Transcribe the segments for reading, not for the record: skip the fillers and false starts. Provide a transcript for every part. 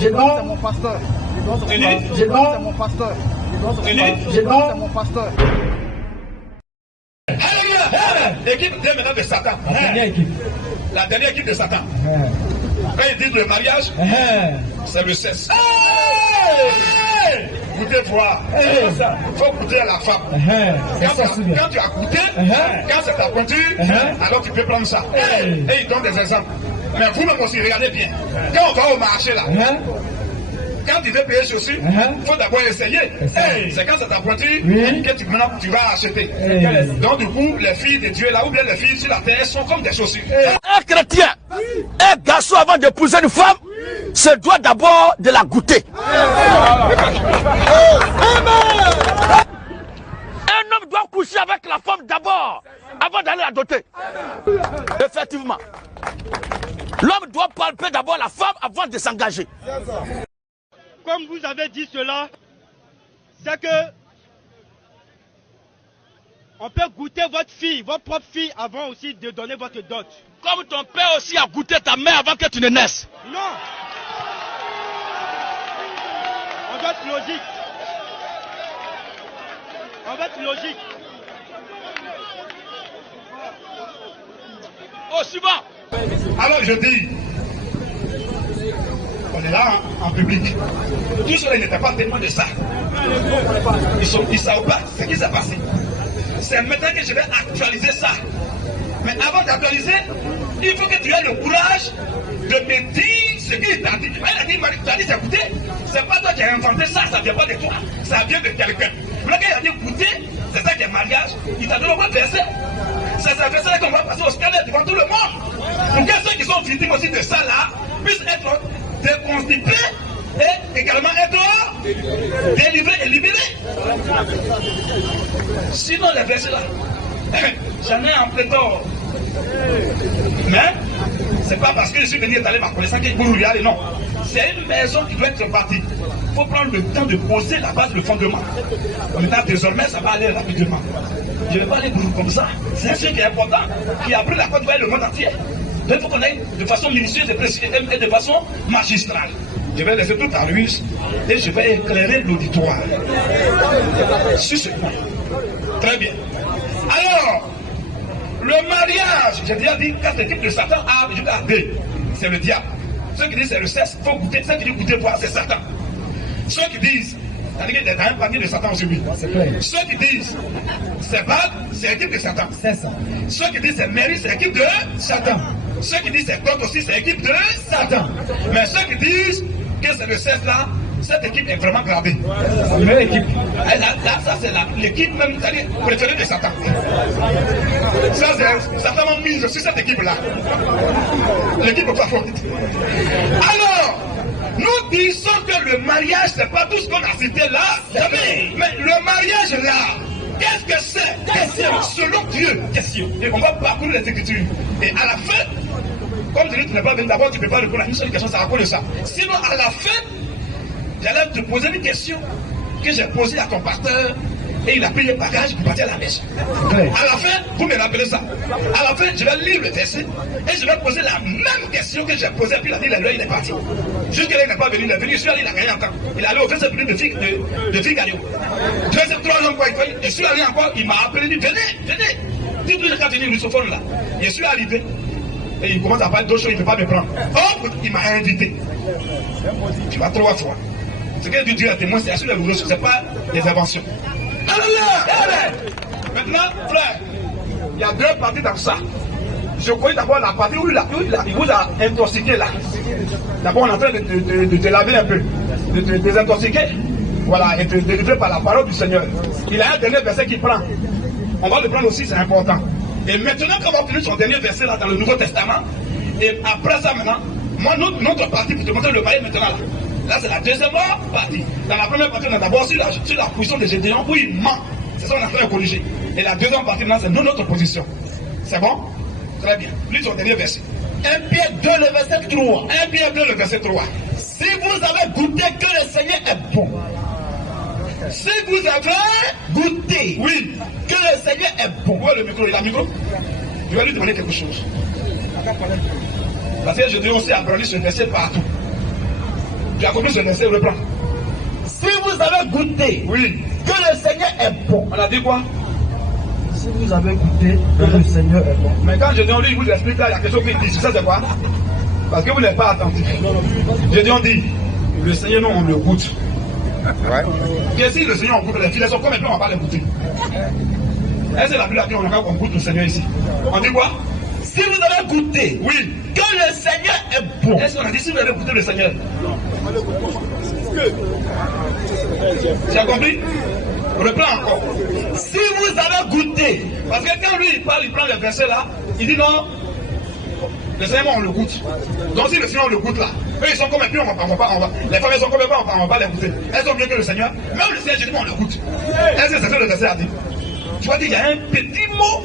c'est mon pasteur. C'est mon pasteur. C'est mon pasteur. L'équipe maintenant de Satan. La dernière équipe de Satan. Quand ils disent le mariage, c'est le sexe. Goûtez voir. Il faut goûter à la femme. Quand tu as goûté, quand c'est ta pointure, alors tu peux prendre ça. Et ils donnent des exemples. Mais vous-même aussi, regardez bien. Quand on va au marché là, quand tu veux payer chaussures, il faut d'abord essayer. C'est quand c'est ta pointure que tu vas acheter. Donc du coup, les filles de Dieu là, ou bien les filles sur la terre, sont comme des chaussures. Un chrétien, un garçon avant d'épouser une femme, se doit d'abord de la goûter. Un homme doit coucher avec la femme d'abord, avant d'aller la doter. Effectivement. L'homme doit palper d'abord la femme avant de s'engager. Comme vous avez dit cela, c'est que on peut goûter votre fille, votre propre fille, avant aussi de donner votre dot. Comme ton père aussi a goûté ta mère avant que tu ne naisses. Non. On doit être logique. On va être logique. Au suivant. Alors je dis, on est là en public. Tout cela n'était pas témoin de ça. Ils ne savent pas ce qui s'est passé. C'est maintenant que je vais actualiser ça. Mais avant d'actualiser, il faut que tu aies le courage de me dire ce qu'il t'a dit. Elle a dit, Marie, tu as dit, écoutez, c'est pas toi qui as inventé ça, ça ne vient pas de toi, ça vient de quelqu'un. Là, quand il a dit, écoutez, c'est ça qui est mariage, il t'a donné le verset. C'est ce verset qu'on va passer au scandale devant tout le monde. Pour que ceux qui sont victimes aussi de ça là, puissent être déconstipés et également être délivrés et libérés. Sinon, les versets là, j'en ai en pléthore. Mais, c'est pas parce que je suis venu étaler ma connaissance qu'il faut y aller, non. C'est une maison qui doit être bâtie. Il faut prendre le temps de poser la base, le fondement. Maintenant, désormais, ça va aller rapidement. Je ne vais pas aller comme ça. C'est un sujet qui est important, qui a pris la Côte d'Ivoire et le monde entier. Donc, il faut qu'on aille de façon minutieuse et de façon magistrale. Je vais laisser tout à lui et je vais éclairer l'auditoire sur ce point. Très bien. Alors, le mariage, j'ai déjà dit, quatre équipes de Satan A, jusqu'à D, c'est le diable. Ceux qui disent c'est le sexe, il faut goûter. Ceux qui disent goûter voir, c'est Satan. Ceux qui disent, c'est-à-dire qu'il y a un parti de Satan aussi, oui. Ceux qui disent c'est bad, c'est l'équipe de Satan. Ceux qui disent c'est Mary, c'est l'équipe de Satan. Ceux qui disent c'est God aussi, c'est l'équipe de Satan. Mais ceux qui disent que c'est le sexe là, cette équipe est vraiment gradée. La meilleure équipe. Là, ça c'est l'équipe même préférée de Satan. Ça, Satan m'a mis sur cette équipe-là. L'équipe favorite. Alors, nous disons que le mariage, c'est pas tout ce qu'on a cité là. Mais le mariage là, qu'est-ce que c'est? Question. Selon Dieu. Question. Et on va parcourir les Écritures. Et à la fin, comme je dis, tu n'es pas venu d'abord, tu ne peux pas répondre à une seule question, ça raconte ça. Sinon, à la fin, j'allais te poser une question que j'ai posée à ton pasteur et il a pris les bagages pour partir à la maison. À la fin, vous me rappelez ça. À la fin, je vais lire le verset et je vais poser la même question que j'ai posée, puis il a dit, il est parti. Jusque-là, il n'est pas venu, il est venu, je suis allé, il a gagné en temps. Il est allé au verset de filles Gagnon. Deuxième, troisième fois, je suis allé encore, il m'a appelé, il dit, venez. Dites-lui quand venir Lusophone là. Je suis arrivé. Et il commence à parler d'autres choses, il ne peut pas me prendre. Oh, il m'a invité. Tu vas 3 fois. Ce que Dieu a témoin, c'est sur les nouveaux, ce n'est pas des inventions. Alléluia! Maintenant, frère, il y a 2 parties dans ça. Je connais d'abord la partie où il vous a intoxiqué là. D'abord, on est en train de te laver un peu, de te désintoxiquer. Voilà, et te délivrer par la parole du Seigneur. Il a un dernier verset qui prend. On va le prendre aussi, c'est important. Et maintenant, quand on va finir son dernier verset là dans le Nouveau Testament, et après ça maintenant, moi, notre partie, pour te montrer le mariage maintenant là. Là, c'est la deuxième partie. Dans la première partie, on a d'abord sur la position de Gédéon où il ment. C'est ça qu'on a fait corriger. Et la deuxième partie, maintenant, c'est notre position. C'est bon? Très bien. Lis son dernier verset. 1 Pierre 2, le verset 3. 1 Pierre 2, le verset 3. Si vous avez goûté que le Seigneur est bon. Si vous avez goûté, oui, que le Seigneur est bon. Ouais, le micro, il a le micro. Je vais lui demander quelque chose. Parce que je dois aussi apprendre ce verset partout. Tu as compris ce verset, reprends. Si vous avez goûté Oui. que le Seigneur est bon. On a dit quoi? Si vous avez goûté que le Seigneur est bon. Mais quand Gédéon lui, il vous explique là, il y a quelque chose qui dit. Ça c'est quoi? Parce que vous n'êtes pas attentif. Gédéon dit, le Seigneur, nous, on le goûte. Ouais. Qu'est-ce que le Seigneur, on goûte les filets sont combien de temps on va pas les goûter? Est-ce que la Bible a dit on goûte le Seigneur ici? On dit quoi? Si vous avez goûté Oui. que le Seigneur est bon. Est-ce qu'on a dit si vous avez goûté le Seigneur? Tu as compris? Reprends encore. Si vous avez goûté. Parce que quand lui il parle, il prend le verset là, il dit non, le Seigneur on le goûte. Donc si le Seigneur on le goûte là, eux ils sont comme un peu, les femmes elles sont comme un peu, on va pas les goûter. Elles sont mieux que le Seigneur, même le Seigneur, je dis on le goûte. Est-ce que c'est ça le verset a dit? Tu vois, il y a un petit mot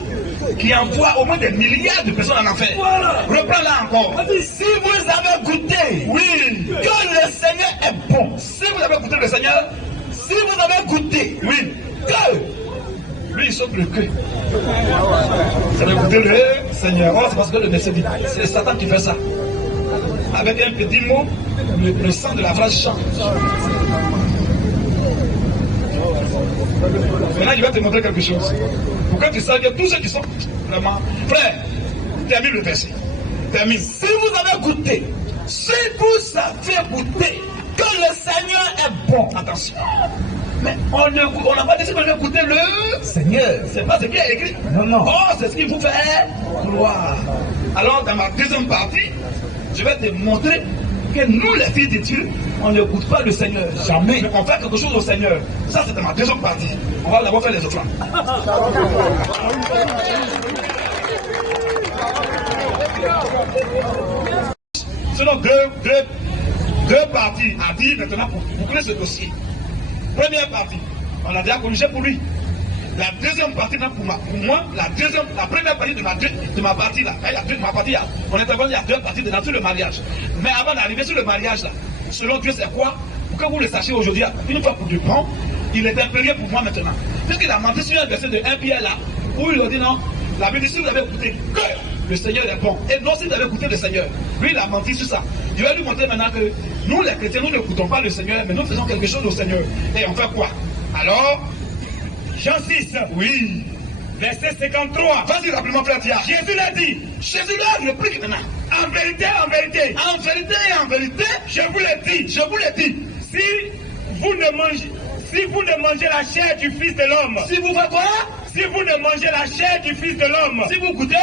qui envoie au moins des milliards de personnes en enfer. Voilà. Reprends là encore. Si vous avez goûté, oui, que le Seigneur est bon. Si vous avez goûté le Seigneur, si vous avez goûté, oui, que lui il saute le queue. Vous avez goûté le Seigneur. Oh, c'est parce que le verset dit, c'est Satan qui fait ça. Avec un petit mot, le sang de la phrase change. Maintenant, je vais te montrer quelque chose. Pour que tu saches que tous ceux qui sont vraiment... Frère, termine le verset. Termine. Si vous avez goûté, Si vous avez goûté que le Seigneur est bon. Attention. Mais on n'a pas dit qu'on a goûté le Seigneur. C'est pas ce qui est écrit. Non, non. Oh, c'est ce qu'il vous fait croire. Alors, dans ma deuxième partie, je vais te montrer que nous, les filles de Dieu, on ne goûte pas le Seigneur. Jamais. Mais on fait quelque chose au Seigneur. Ça, c'est dans ma deuxième partie. On va d'abord faire les offrandes. Selon deux parties à dire maintenant pour boucler ce dossier. Première partie, on a déjà corrigé pour lui. La deuxième partie, pour moi, la première partie de ma partie là, on intervient, il y a deux parties dedans sur le mariage. Mais avant d'arriver sur le mariage là, selon Dieu c'est quoi? Pour que vous le sachiez aujourd'hui, une fois pour du bon, il est impérieux pour moi maintenant. Puisqu'il a menti sur un verset de 1 Pierre là, où il a dit non, la Bible dit si vous avez écouté que le Seigneur est bon, et non si vous avez écouté le Seigneur. Lui il a menti sur ça. Je vais lui montrer maintenant que nous les chrétiens, nous n'écoutons pas le Seigneur, mais nous faisons quelque chose au Seigneur. Et on fait quoi? Alors, Jean 6, oui. verset 53. Vas-y rapidement, frère Tia. Jésus l'a dit. Jésus là, je prie maintenant. En vérité, en vérité, En vérité, je vous l'ai dit. je vous l'ai dit. Si vous ne mangez la chair du Fils de l'homme, Si vous faites quoi? si vous ne mangez la chair du Fils de l'homme, Si vous goûtez,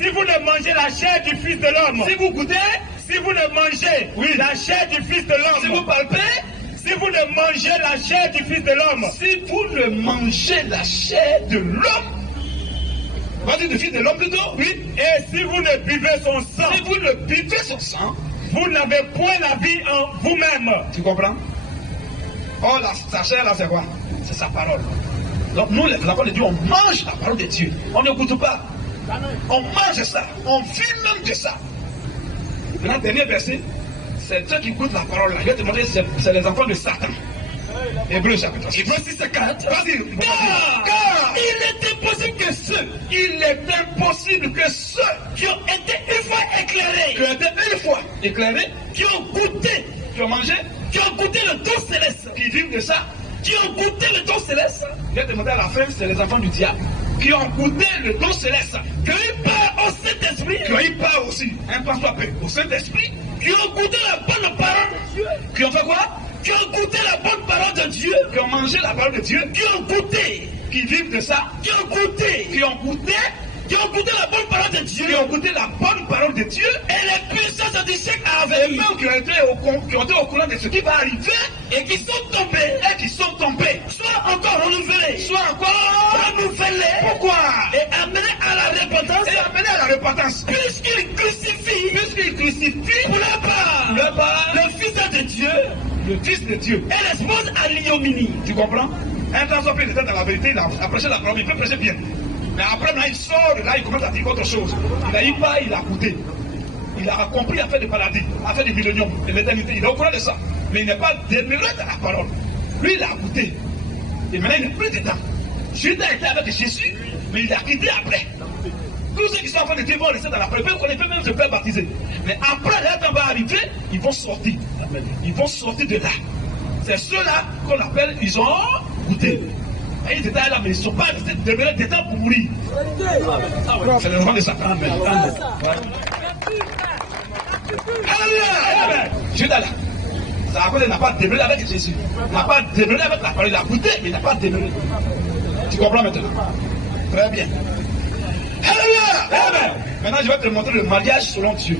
si vous ne mangez la chair du Fils de l'homme, si vous goûtez, si vous ne mangez Oui. la chair du Fils de si vous l'homme, palpez, si vous ne mangez la chair du Fils de l'homme, si vous ne mangez la chair de l'homme, vas-y du fils de l'homme plutôt, oui. et si vous ne buvez son sang, Si vous ne buvez son sang, vous n'avez point la vie en vous-même. tu comprends? Oh, sa chair là, c'est quoi? C'est sa parole. Donc nous, les enfants de Dieu, on mange la parole de Dieu. On ne goûte pas. On mange ça. On vit même de ça. Maintenant, dernier verset, c'est ceux qui goûtent la parole là. Je vais te montrer, c'est les enfants de Satan. Hébreux chapitre 6. Hébreux 6:4. Vas-y. Car il est impossible que ceux qui ont été une fois éclairés, Tu as été une fois éclairé, qui ont goûté qui ont mangé, le don céleste, qui vivent de ça. qui ont goûté le don céleste, Je vais te montrer à la fin, c'est les enfants du diable qui ont goûté le don céleste, qui ont eu part au Saint-Esprit, qui ont eu part aussi, un pas soit peu, au Saint-Esprit, qui ont goûté la bonne parole de Dieu, qui ont fait quoi? qui ont goûté la bonne parole de Dieu, Qui ont mangé la parole de Dieu, qui ont goûté, qui vivent de ça, qui ont goûté, qui ont goûté la bonne parole de Dieu, qui ont goûté la bonne parole de Dieu, et les puissances du siècle à et venir, même qui ont été au courant de ce qui va arriver, et qui sont tombés, soit encore renouvelés, soit encore renouvelés, pourquoi? et amenés à la repentance, Et amenés à la repentance, puisqu'ils crucifient pour leur part le Fils de Dieu le Fils de Dieu. et l'espouse à l'ignominie. Tu comprends? Un temps soit il était dans la vérité, il a prêché la parole, il peut prêcher bien. Mais après, là, il sort de là, il commence à dire autre chose. Il n'a eu pas, il a goûté. Il a compris à faire des maladies, à faire des milléniums, de l'éternité. Il est au courant de ça. Mais il n'est pas demeuré dans la parole. Lui, il a goûté. Et maintenant, il n'est plus dedans. Judas était avec Jésus, mais il a quitté après. Tous ceux qui sont en train de dire vont rester dans la paix, qu'on ne peut même se faire baptiser. Mais après, là, quand va arriver, ils vont sortir. Ils vont sortir de là. C'est ceux-là qu'on appelle, ils ont goûté. Et ils étaient là, mais ils ne sont pas restés demeurés des temps pour mourir. C'est le nom de Satan. Alléluia. Judas là. Ça a n'a pas demeuré avec Jésus. Il n'a pas demeuré avec la parole. Il a goûté, mais il n'a pas demeuré. Tu comprends maintenant? Très bien. Alléluia. Amen. Maintenant, je vais te montrer le mariage selon Dieu.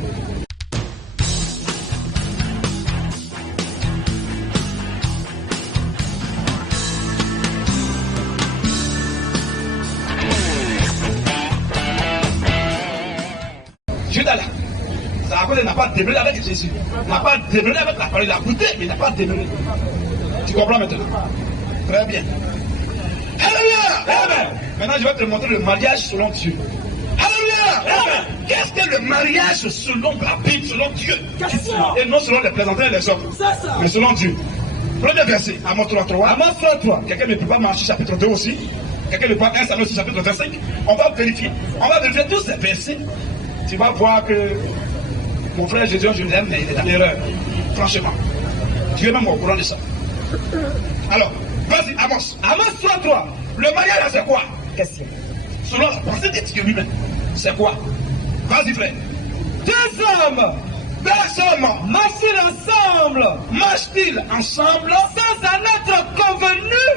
Judas là. Ça n'a pas demeuré avec Jésus. Il n'a pas demeuré avec la parole. Il a goûté, mais il n'a pas demeuré. Tu comprends maintenant? Très bien. Alléluia. Amen. Maintenant, je vais te montrer le mariage selon Dieu. Alléluia. Amen. Qu'est-ce que le mariage selon la Bible, selon Dieu? Et non selon les plaisantins et les hommes. Mais selon Dieu. Premier verset, Amos 3.3. Amos 3.3. Quelqu'un ne peut pas marcher chapitre 2 aussi. Quelqu'un ne peut pas 1 Samuel chapitre 25. On va vérifier. On va vérifier tous ces versets. Tu vas voir que mon frère Jésus, je l'aime, mais il est dans l'erreur. Franchement. Dieu est même au courant de ça. Alors, vas-y, Amos. Amos 3.3. Le mariage, c'est quoi? Question. Selon la pensée de Dieu lui-même, c'est quoi? Vas-y, frère. Deux hommes marchent-ils ensemble sans en être convenus?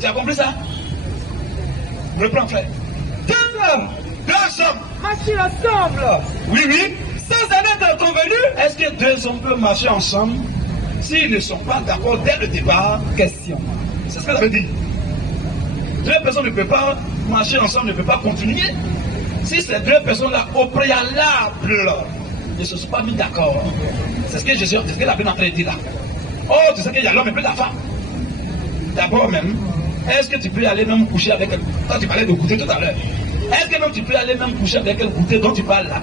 Tu as compris ça? Reprends, frère. Deux hommes marchent-ils ensemble? Oui. Sans en être convenus? Est-ce que deux hommes peuvent marcher ensemble s'ils ne sont pas d'accord dès le départ? Question. C'est ce que ça veut dire. Deux personnes ne peuvent pas marcher ensemble, ne peuvent pas continuer. Si ces deux personnes-là, au préalable, ne se sont pas mis d'accord. C'est ce que Jésus, c'est ce que la Bible est en train de dire là. Oh, tu sais qu'il y a l'homme et puis la femme. D'abord même, est-ce que tu peux aller même coucher avec elle? Quand tu parlais de goûter tout à l'heure. Est-ce que même tu peux aller même coucher avec elle goûter dont tu parles là?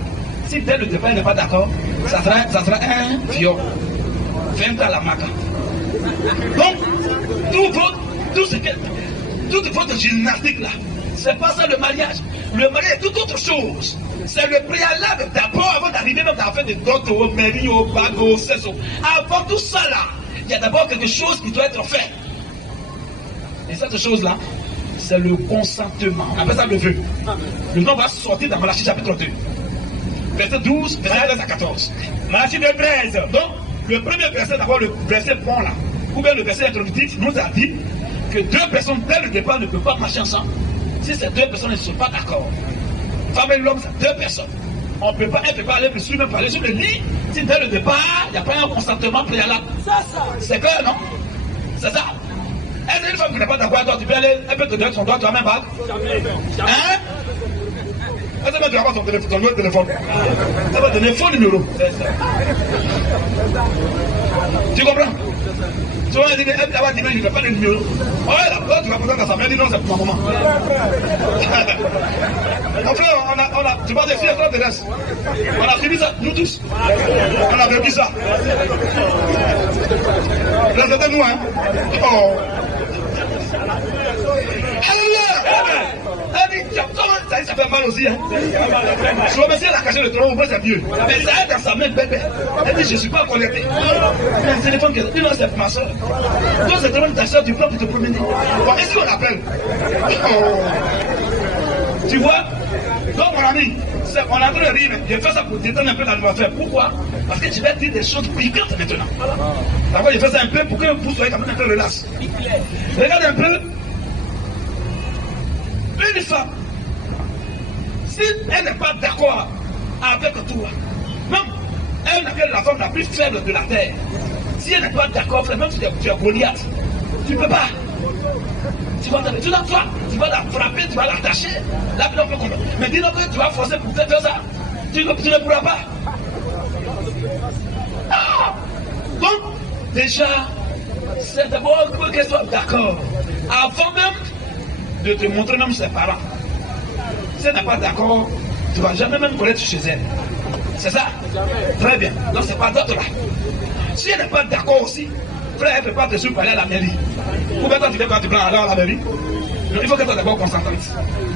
Si dès le départ, il n'est pas d'accord, ça sera un viol. 20 à la maca. Donc, toute votre gymnastique là, c'est pas ça le mariage. Le mariage est toute autre chose. C'est le préalable d'abord avant d'arriver même à faire des dot au mairie, au bague, au cesson. Avant tout ça là, il y a d'abord quelque chose qui doit être fait. Et cette chose là, c'est le consentement. On appelle ça le vœu. Le nom va sortir dans Malachie chapitre 2. Verset 12, verset 13 à 14. Malachie 2, 13. Donc, le premier verset, d'abord le verset bon là, ou bien le verset introductif, nous a dit que deux personnes dès le départ ne peuvent pas marcher ensemble. Si ces deux personnes ne sont pas d'accord, femme et l'homme, c'est deux personnes. On ne peut pas, elle ne peut pas aller dessus, même parler sur le lit. Si dès le départ, il n'y a pas un consentement préalable. C'est clair, non? C'est ça. Est-ce qu'une femme qui n'est pas d'accord avec toi, tu peux aller, elle peut te donner son doigt, tu as même bague? Hein? Est-ce que tu vas pas ton téléphone? Elle va donner faux numéro. Tu comprends? Tu vas dire, elle va dire, il ne fait pas de numéro. Oh, là, tu vas poser dans sa main, dis non, c'est pour ma maman. Mon frère, tu vas dire, si elle te reste. On a fini ça, nous tous. On a vécu ça. Présentez-nous, hein. Oh. Alléluia! Ça fait mal aussi. Hein. Souvent, si elle a caché le tronc, c'est mieux. Mais ça aide dans sa main, bébé. Elle dit, je ne suis pas connecté. Mais le téléphone, non, c'est ma soeur. Donc, c'est vraiment ta soeur, tu peux te promener. Bon, est-ce qu'on appelle? Oh. Tu vois? Donc, mon ami, on a en train de rire. Je fais ça pour détendre un peu l'atmosphère. Pourquoi? Parce que tu vas dire des choses piquantes maintenant. D'abord, je fais ça un peu pour que vous soyez quand même un peu relax. Regarde un peu. Une femme, si elle n'est pas d'accord avec toi, même elle est la femme la plus faible de la terre. Si elle n'est pas d'accord, même si tu es Goliath, tu ne peux pas. Tu vas la frapper, tu vas l'attacher. Mais dis-donc que tu vas forcer pour faire ça. Tu ne pourras pas. Ah! Donc, déjà, c'est d'abord qu'elle soit d'accord. Avant même de te montrer même ses parents. Si elle n'est pas d'accord, tu ne vas jamais même connaître chez elle. C'est ça? Très bien. Donc c'est pas d'autre là. Si elle n'est pas d'accord aussi, frère, elle ne peut pas te suivre pour aller à la mairie. Ou bien toi tu fais quand tu prends aller à la mairie. Il faut que tu sois d'abord consentante.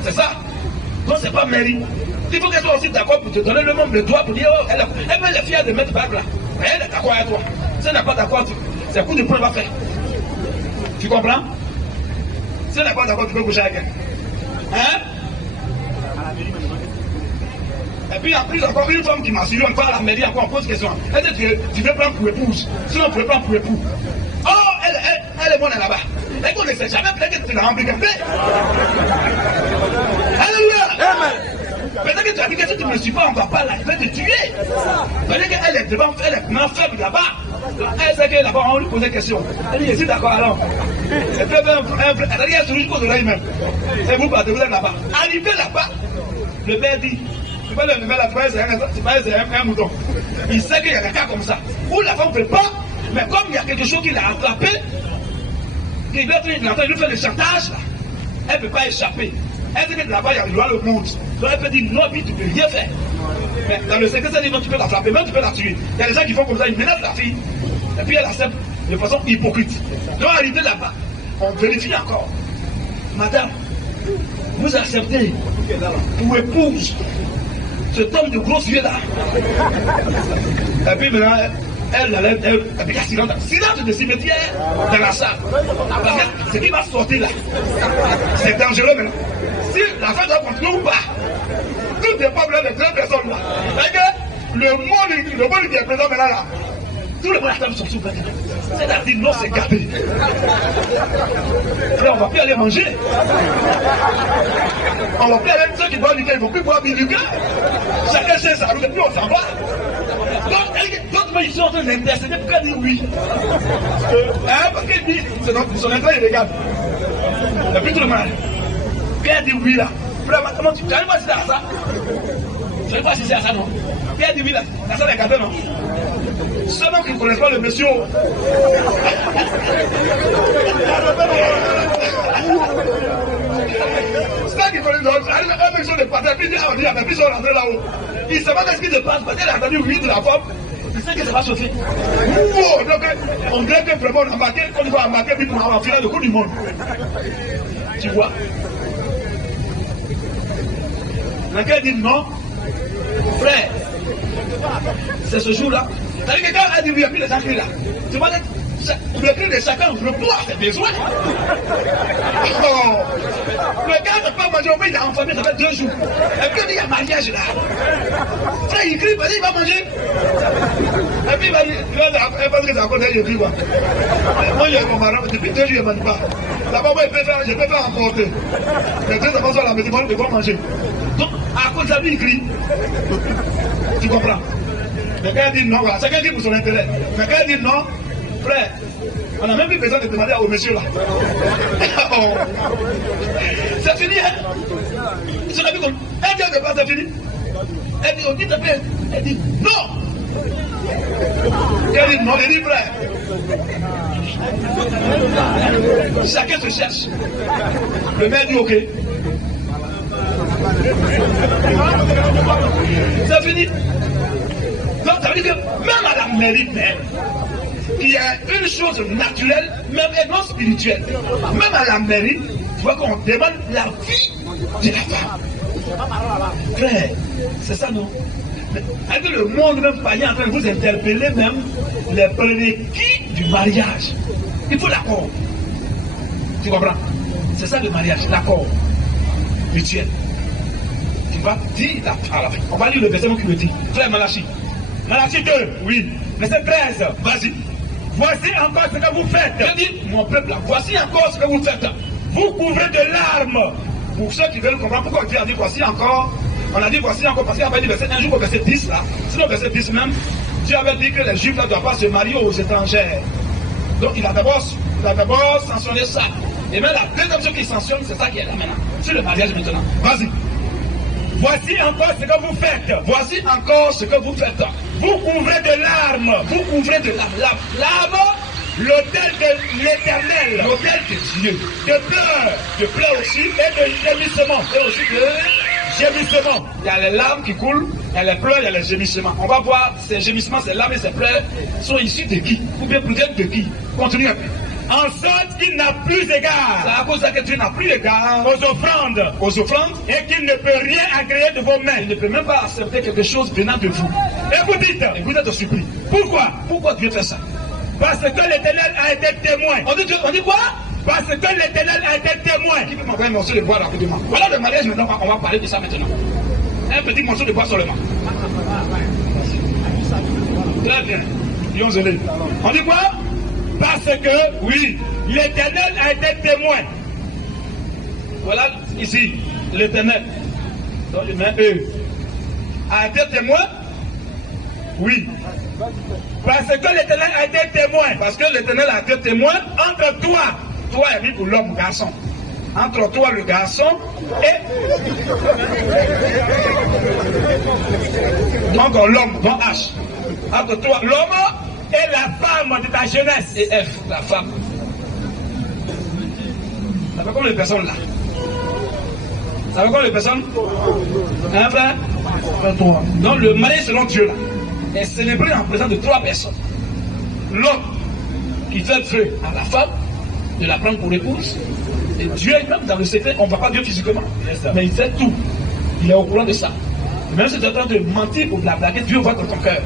C'est ça? Donc c'est pas mairie. Il faut qu'elle soit aussi d'accord pour te donner le même le doigt pour dire, oh, elle est fière de mettre bague là. Mais elle est d'accord avec toi. Si elle n'est pas d'accord, c'est un coup de poing va faire. Tu comprends? Si elle n'est pas d'accord, tu peux coucher avec elle. Hein? Et puis en plus, encore une femme qui m'a suivi, on parle à la mairie, encore on pose question. Elle dit que tu veux prendre pour épouse, sinon tu veux prendre pour époux. Oh, elle est bonne là-bas. Elle ne sait jamais, peut-être que tu l'as handicapée. Alléluia. Peut-être que tu as dit que si tu ne me suis pas encore pas là, je vais te tuer. Peut-être qu'elle est devant, elle est vraiment faible là-bas. Elle sait que là-bas, on lui pose des questions. Elle dit, je suis d'accord alors. Elle fait un vrai. Elle dit, elle sourit jusqu'aux oreilles même. Et vous partez, vous êtes là-bas. Arrivé là-bas, le père dit, tu vois le nouvel affaire, c'est pas un mouton. Il sait qu'il y a des cas comme ça. Où la femme ne fait pas, mais comme il y a quelque chose qui l'a attrapé, il lui fait le chantage là. Elle ne peut pas échapper. Elle dit que là-bas, il y a le droit le monde. Donc elle peut dire non, puis tu ne peux rien faire. Mais dans le secret, ça dit non, tu peux la frapper, même tu peux la tuer. Il y a des gens qui font comme ça, ils menacent la fille. Et puis elle accepte de façon hypocrite. Donc arrivé là-bas, on vérifie encore. Madame, vous acceptez pour épouse cet homme de grosses yeux là. Et puis maintenant, elle puis silence de cimetière dans la salle. Parce que ce qui va sortir là, c'est dangereux maintenant. Si la fête doit continuer ou pas, tout dépend de 3 personnes là. Le monde qui est présent maintenant là, tout le monde attend son souffle. C'est-à-dire, non, c'est gâté. Là, on ne va plus aller manger. On va plus aller, ceux qui boivent du thé, ils ne vont plus boire du thé. Chacun sait ça, et puis on s'en va. Donc, d'autres ils sont en train d'intercéder pour qu'elle dise oui. Parce qu'elle dit, son intérêt est légal. Et puis tout le monde, quand elle dit oui là, vraiment, tu n'arrives pas à assister à ça. Tu n'arrives pas à assister à ça, non? Quand elle dit oui là, la salle est gâtée, non? Seulement qu'ils ne connaissent pas le monsieur. C'est ça qu'ils connaissent. Un monsieur de partir, puis il y a des gens rentrés là-haut. Il ne sait pas ce qui se passe parce qu'elle a entendu oui de la femme. Il sait que ça va chauffer. Wow, donc on dirait que vraiment on a marqué, qu'on va marquer puis pour avoir finir le coup du monde. Tu vois? Laquelle dit non, frère, c'est ce jour-là. C'est-à-dire que quand elle dit oui, il n'y a plus de gens qui là. Tu vois, le cri de chacun répond à ses besoins. Oh. Le gars n'a pas mangé, au moins il a enfamé, ça fait 2 jours. Et puis il y a mariage là. Frère, il crie, il va manger. Et puis il va dire, il va dire que c'est encore d'ailleurs, il crie quoi. Moi, il y a mon mari, depuis 2 jours, il ne mange pas. Là-bas, moi, je peux faire emporter. Les 2 enfants sont à la maison, ils vont manger. Donc, à cause de lui, il crie. Tu comprends? Mais quand elle dit non, voilà, chacun dit pour son intérêt. Mais quand elle dit non, frère, on n'a même plus besoin de demander au monsieur là. Oh. C'est fini, hein? Elle dit que pas, c'est fini. Elle dit, on dit de paix. Elle dit non. Elle dit non, elle dit frère. Chacun se cherche. Le maire dit ok. C'est fini. Donc ça veut dire que même à la mairie même, il y a une chose naturelle, même et non spirituelle. Même à la mairie, tu vois qu'on demande la vie de la femme. Frère, c'est ça non? Avec le monde même païen en train de vous interpeller même les prérequis du mariage. Il faut l'accord. Tu comprends? C'est ça le mariage, l'accord mutuel. Tu vas dire à la fin. On va lire le verset qui le dit. Frère Malachi. Malachi 2, oui. Verset 13, vas-y. Voici encore ce que vous faites. Je dis, mon peuple, voici encore ce que vous faites. Vous couvrez de larmes. Pour ceux qui veulent comprendre pourquoi Dieu a dit voici encore, on a dit voici encore parce qu'il avait dit verset 1 jusqu'au verset 10 là. Sinon, verset 10 même, Dieu avait dit que les Juifs ne doivent pas se marier aux étrangères. Donc il a d'abord sanctionné ça. Et même la deuxième chose qu'il sanctionne, c'est ça qui est là maintenant. C'est le mariage maintenant. Vas-y. Voici encore ce que vous faites. Voici encore ce que vous faites. Vous couvrez de larmes. Vous couvrez de larmes. Larmes, l'autel de l'éternel. L'autel de Dieu. De pleurs aussi. Et de gémissement. Et aussi de gémissement. Il y a les larmes qui coulent, il y a les pleurs, il y a les gémissements. On va voir ces gémissements, ces larmes et ces pleurs sont issus de qui? Ou bien peut-être de qui? Continue un peu. En sorte qu'il n'a plus égard. C'est à cause de ça que Dieu n'a plus égard Aux offrandes. Et qu'il ne peut rien agréer de vos mains. Il ne peut même pas accepter quelque chose venant de vous. Et vous dites. Et vous êtes surpris. Pourquoi Dieu fait ça? Parce que l'Éternel a été témoin. On dit quoi? Parce que l'Éternel a été témoin. Qui peut m'envoyer un morceau de bois rapidement? Voilà le mariage maintenant, on va parler de ça maintenant. Un petit morceau de bois seulement. Très bien. On dit quoi? Parce que, oui, l'Éternel a été témoin. Voilà ici, l'Éternel. Donc je mets eux. A été témoin? Oui. Parce que l'Éternel a été témoin. Parce que l'Éternel a été témoin entre toi et lui pour l'homme, garçon. Entre toi, le garçon, et donc l'homme, donc H. Entre toi, l'homme et la femme de ta jeunesse. Et F, la femme. Ça fait combien de personnes là? Ça fait combien de personnes? Un frère? Toi. Donc le mariage selon Dieu là est célébré en présence de 3 personnes. L'homme qui fait feu à la femme, de la prendre pour épouse. Et Dieu même dans le secret, on ne voit pas Dieu physiquement, mais il sait tout. Il est au courant de ça. Même si tu es en train de mentir pour la blaguer, Dieu voit dans ton cœur.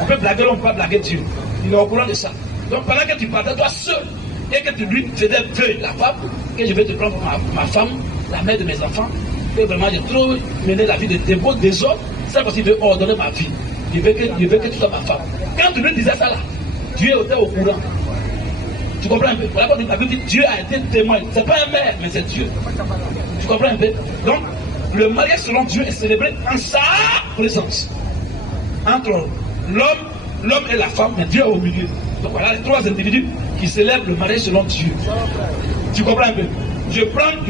On peut blaguer l'homme, on ne peut pas blaguer Dieu. Il est au courant de ça. Donc pendant que tu partais toi seul et que tu lui faisais feu la femme, que je vais te prendre pour ma femme, la mère de mes enfants, que vraiment j'ai trop mené la vie de dévot des autres, c'est parce qu'il veut ordonner ma vie. Il veut que tu sois ma femme. Quand tu lui disais ça là, Dieu était au courant. Tu comprends un peu? Voilà quand la Bible dit Dieu a été témoin. C'est pas un maire, mais c'est Dieu. Tu comprends un peu? Donc, le mariage selon Dieu est célébré en sa présence. Entre l'homme et la femme, mais Dieu est au milieu. Donc voilà les 3 individus qui célèbrent le mariage selon Dieu. Tu comprends un peu? Je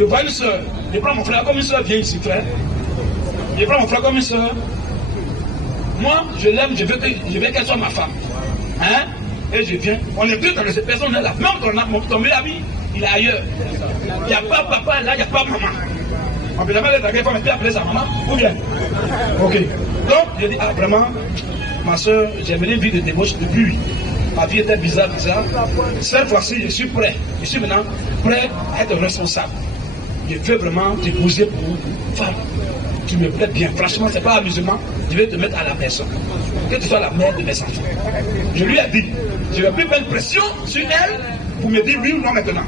vois une soeur, je prends mon frère comme une soeur, viens ici, frère. Je prends mon frère comme une soeur. Moi, je l'aime, je veux qu'elle soit ma femme. Hein? Et je viens, on est deux dans cette personne là, même ton meilleur ami, il est ailleurs. Il n'y a pas papa là, il n'y a pas maman. On peut jamais les femmes et appeler sa maman, ou bien. Ok. Donc, je dis, ah vraiment, ma soeur, j'ai mené une vie de débauche depuis. Ma vie était bizarre. Cette fois-ci, je suis prêt. Je suis maintenant prêt à être responsable. Je veux vraiment te poser pour femme. Tu me plais bien. Franchement, c'est pas amusement. Je vais te mettre à la personne. Que tu sois la mère de mes enfants. Je lui ai dit, je vais plus mettre pression sur elle pour me dire oui ou non maintenant.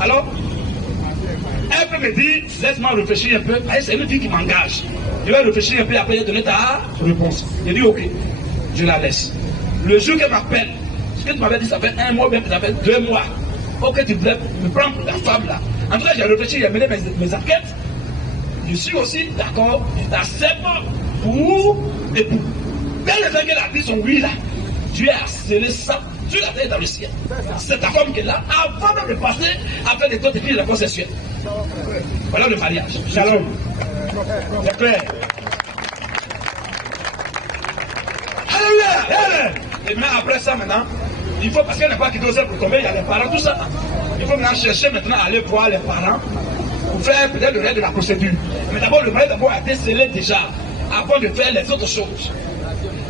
Alors, elle peut me dire, laisse-moi réfléchir un peu. C'est une fille qui m'engage. Je vais réfléchir un peu après donner ta réponse. Je dis ok, je la laisse. Le jour qu'elle m'appelle, ce que tu m'avais dit, ça fait 1 mois, même ça fait 2 mois. Ok, tu voulais me prendre pour la femme là. En tout cas, j'ai réfléchi, j'ai mené mes enquêtes. Je suis aussi d'accord, je t'accepte pour époux. Dès le temps que la vie sont oui là, Dieu a scellé ça sur la terre dans le ciel. C'est ta femme qui est là, avant de passer après les autres filles de la vie sexuelle. Voilà le mariage. Shalom. C'est clair. Alléluia. Et maintenant après ça maintenant, il faut, parce qu'elle n'est pas quittée au ciel pour tomber, il y a les parents, tout ça. Il faut maintenant chercher maintenant à aller voir les parents pour faire peut-être le reste de la procédure. Mais d'abord, le mariage d'abord a été scellé déjà, avant de faire les autres choses.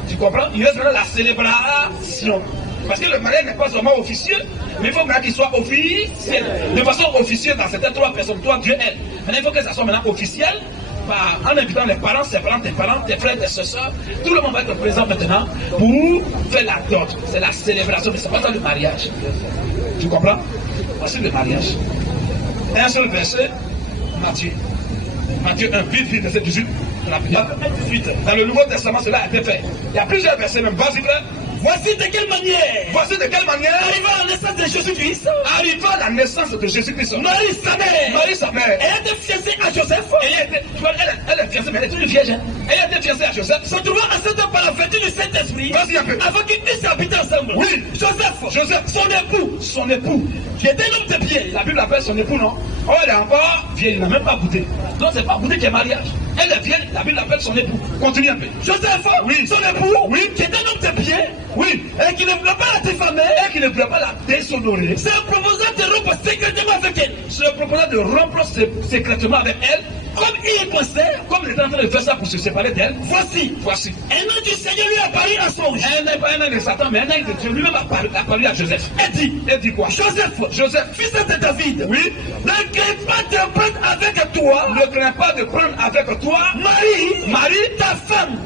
Tu comprends? Il reste maintenant la célébration. Parce que le mariage n'est pas seulement officiel, mais il faut maintenant qu'il soit officiel. De façon officielle dans certaines 3 personnes, toi, Dieu, elle. Maintenant, il faut que ça soit maintenant officiel. En invitant les parents, ses parents, tes frères, tes soeurs, tout le monde va être présent maintenant pour faire la dot. C'est la célébration, mais ce n'est pas ça le mariage. Tu comprends? Voici le mariage. Un seul verset, Matthieu. Matthieu 1, vite, verset 18. Dans le Nouveau Testament, cela a été fait. Il y a plusieurs versets même. Vas-y, frère. Voici de quelle manière. Arrivant à la naissance de Jésus-Christ. Arrivant à la naissance de Jésus-Christ. Marie, sa mère. Elle a été fiancée à Joseph. Elle est fiancée, mais elle est une vierge. Elle a été fiancée à Joseph. Se trouvant enceinte par la vertu du Saint-Esprit. Vas-y un peu. Avant qu'ils puissent habiter ensemble. Oui. Joseph. Son époux. Qui était un homme de pied. La Bible appelle son époux, non? Oh, elle est encore vieille, il n'a même pas goûté. Donc c'est pas goûté qu'il y a mariage. Elle est vieille, la Bible appelle son époux. Continue un peu. Joseph, oui. Son époux, oui. Qui était un homme de pied. Oui. Et qui ne voulait pas la diffamer. Et qui ne voulait pas la déshonorer. Se proposant de rompre secrètement avec elle. Se proposant de rompre secrètement avec elle. Comme il pensait, comme il était en train de faire ça pour se séparer d'elle. Voici. Un ange du Seigneur lui apparut en songe. Un ange de Satan, mais un ange de Dieu lui-même apparu à Joseph. Et dit quoi? Joseph, fils de David. Oui. Ne crains pas de prendre avec toi. Ne crains pas de prendre avec toi Marie, ta femme.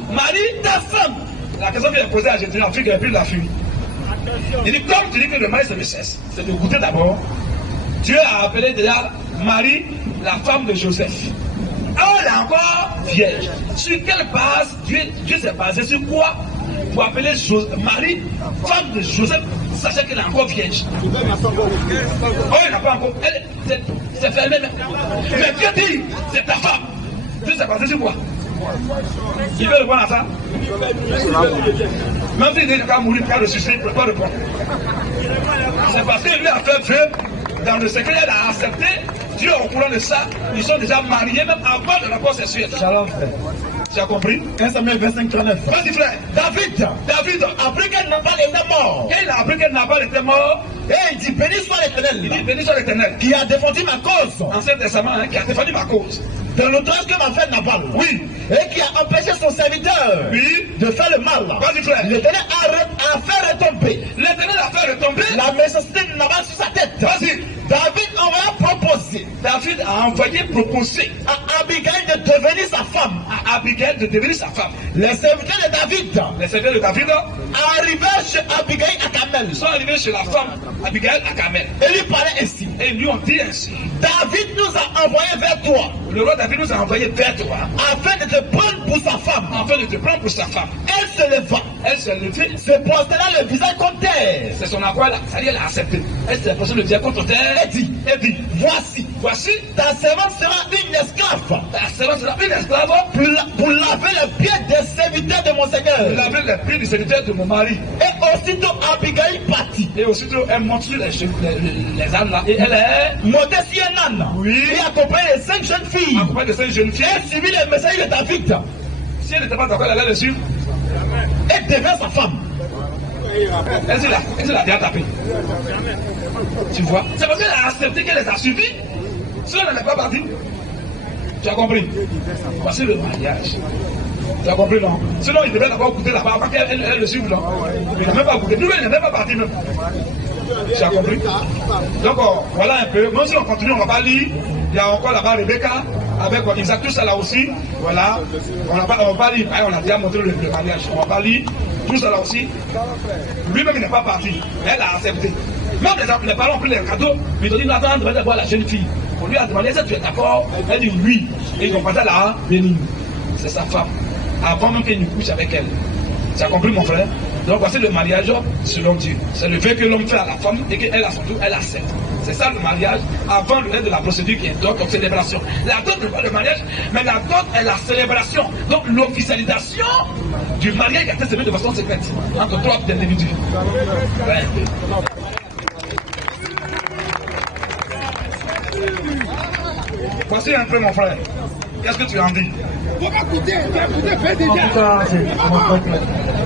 La question qu'il a posée à Jésus, l'Afrique a pris la fuite. Il dit, comme tu dis que le mari c'est le cesse, c'est de goûter d'abord. Dieu a appelé déjà Marie, la femme de Joseph. Alors elle est encore vierge. Sur quelle base Dieu s'est basé sur quoi pour appeler Marie, femme de Joseph, sachant qu'elle est encore vierge? Oh, elle n'a pas encore. C'est fermé. Mais Dieu dit, c'est ta femme. Dieu s'est basé sur quoi? Il veut répondre à ça? Même s'il dit qu'il va mourir, il va le suicide, il ne peut pas répondre. C'est parce qu'il lui a fait vœu. Dans le secret, elle a accepté. Dieu au courant de ça, ils sont déjà mariés même avant le rapport sexuel. Shalom, frère. Tu as compris? 1 Samuel 25:39. Vas-y, frère. David, après qu'elle n'a pas été mort. Quand il a appris qu'elle n'a pas été mort, et il dit, béni soit l'Éternel. Il dit, béni soit l'Éternel. Qui a défendu ma cause. Ancien Testament, qui a défendu ma cause. Dans l'outrage que m'a fait Nabal. Oui. Et qui a empêché son serviteur. Oui. De faire le mal. Vas-y, frère. L'Éternel a fait retomber. L'éternel a fait retomber la méchanceté de Nabal sur sa tête. Vas-y. David a envoyé proposer à Abigail de devenir sa femme. Les serviteurs de David arrivèrent chez Abigail à Carmel. Ils sont arrivés chez la femme Abigail à Carmel. Et lui parlaient ainsi. Et ils lui ont dit ainsi. David nous a envoyé vers toi. Le roi David nous a envoyé vers toi. Afin de te prendre pour sa femme. Elle se leva. Elle s'est levée. Se prosterna le visage contre terre. C'est son accord là. Ça dit, elle a accepté. Elle s'est posée le visage contre terre. Elle dit, voici, ta servante sera une esclave. Pour laver les pieds des serviteurs de mon Seigneur. Pour laver les pieds des serviteurs de mon mari. Et aussitôt Abigail partit. Et aussitôt elle monte sur les ânes là. Et elle est montée sur un âne. Oui. Et accompagnée de 5 jeunes filles. Elle suivit les messages de David. Si elle n'était pas d'accord, elle allait le suivre. Elle devint sa femme. Elle s'est déjà tapée. Tu vois? C'est parce qu'elle a accepté qu'elle les a suivis. Sinon, elle n'est pas partie. Tu as compris? Voici le mariage. Tu as compris, non? Sinon, il devait d'abord goûter là-bas avant qu'elle le suive, non? Il n'a même pas goûté. Nous, il n'est même pas parti, même. Tu as compris? Donc, voilà un peu. Même si on continue, on ne va pas lire. Il y a encore là-bas Rebecca avec Isaac, tout ça là aussi. Voilà. On va pas lire. On a déjà montré le mariage. On ne va pas lire. Tout ça là aussi. Lui-même, il n'est pas parti. Elle a accepté. Même les parents ont pris les cadeaux. Mais ils ont dit, non, attends, on devrait voir la jeune fille. On lui a demandé, est-ce que tu es d'accord? Elle dit oui. Et ils ont passé là, béni. C'est sa femme. Avant même qu'il ne couche avec elle. Tu as compris, mon frère? Donc voici le mariage selon Dieu. C'est le vœu que l'homme fait à la femme et qu'elle a son tour, elle accepte. C'est ça le mariage avant le reste de la procédure qui est donc célébration. La dot n'est pas le mariage, mais la dot est la célébration. Donc l'officialisation du mariage qui a été célébré de façon secrète entre trois individus. Ouais. Voici un peu mon frère. Qu'est-ce que tu en dis? Faut pas goûter, fais déjà.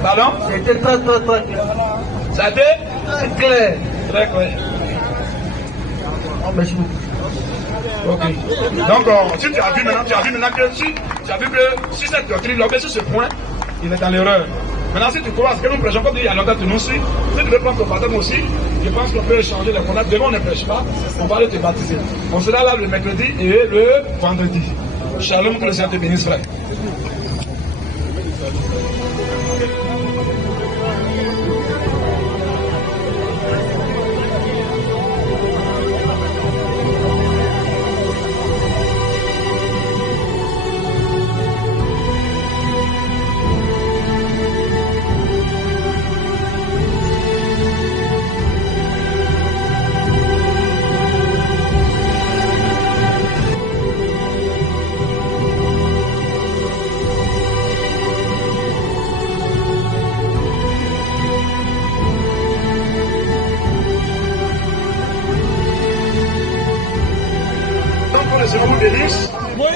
Pardon? C'était très clair. Ça a été? Très clair. Très clair. Merci beaucoup. Ok. Donc, si tu as vu maintenant que si cette doctrine l'a fait sur ce point, il est dans l'erreur. Maintenant, si tu crois que nous prêchons comme il y a longtemps, nous aussi, si tu veux prendre ton baptême aussi, je pense qu'on peut changer les contacts. Demain, on ne prêche pas, on va aller te baptiser. On sera là le mercredi et le vendredi. Shalom, que le Seigneur te bénisse, frère.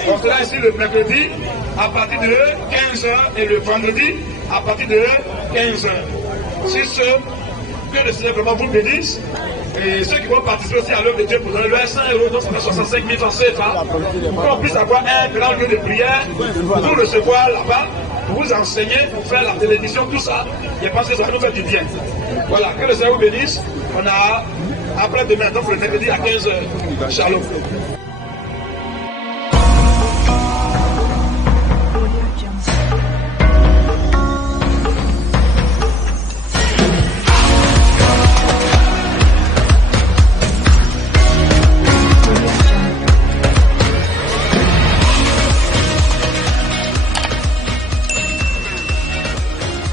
On sera ici le mercredi à partir de 15h et le vendredi à partir de 15h. Si ce que le Seigneur vraiment vous bénisse Et ceux qui vont participer aussi à l'œuvre de Dieu pour donner leur 100 €, donc ça fait 65 000 francs CFA, pour qu'on puisse avoir un grand lieu de prière, pour nous recevoir là-bas, pour vous enseigner, pour faire la télévision, tout ça. Je pense que ça va nous faire du bien. Voilà, que le Seigneur vous bénisse. On a après-demain, donc le mercredi à 15h. Shalom.